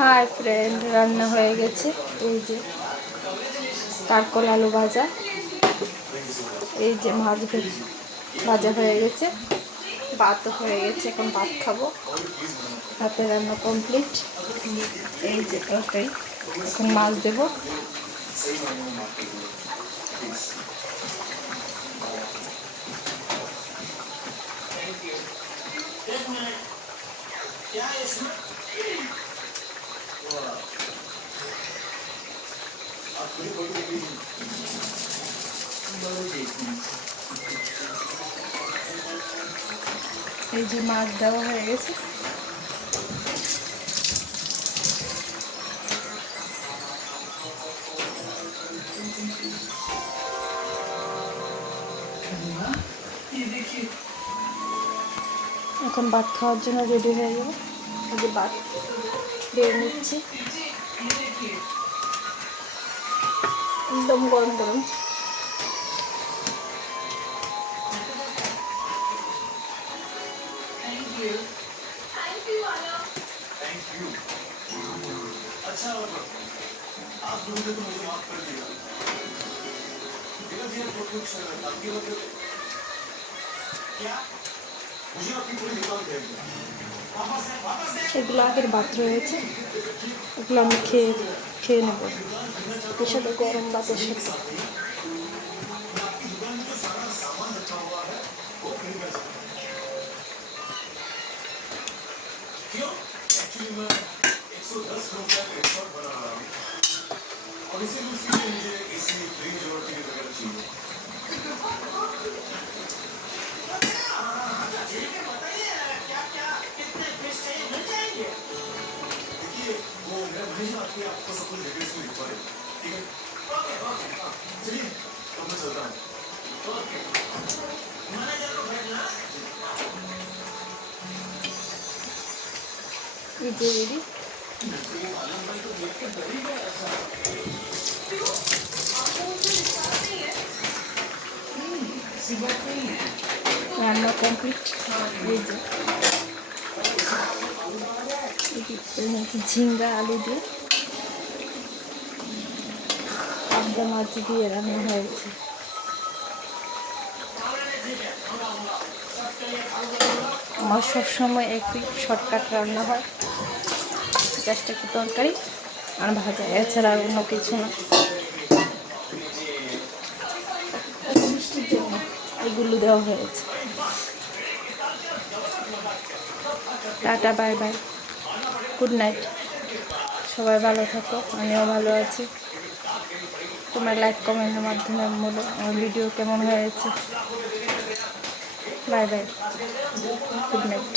Hi friend, রান্না হয়ে গেছে। এই যে কারকল আলু ভাজা, এই যে মাছ ভাজা হয়ে গেছে, ভাতও হয়ে গেছে। এখন ভাত খাবো। ভাতের রান্না কমপ্লিট। এই যে তরকারি, এখন মাছ দেবো। এই যে মাছ দেওয়া হয়ে গেছে। এখন ভাত খাওয়ার জন্য রেডি হয়ে যাবো। এই যে ভাত বেড়ে নিচ্ছি, একদম গরম গরম। এগুলো আগের ভাত রয়েছে, এগুলো আমি খেয়ে নেবো এর সাথে, গরম ভাতের সাথে। এই যে রেডি। রান্না কমপ্লিট। এই যে ঝিঙ্গা আলু দিয়ে পাবদা মাছ দিয়ে রান্না হয়েছে। আমার সবসময় একই শর্টকাট রান্না হয়, জাস্ট একটু তরকারি আর ভাজা, এছাড়া আর অন্য কিছু না। মিষ্টির জন্য এগুলো দেওয়া হয়েছে। Tata, bye bye, good night. সবাই ভালো থাকো, আমিও ভালো আছি। তোমার লাইক কমেন্টের মাধ্যমে বলো আমার ভিডিও কেমন হয়েছে। Bye bye, good night.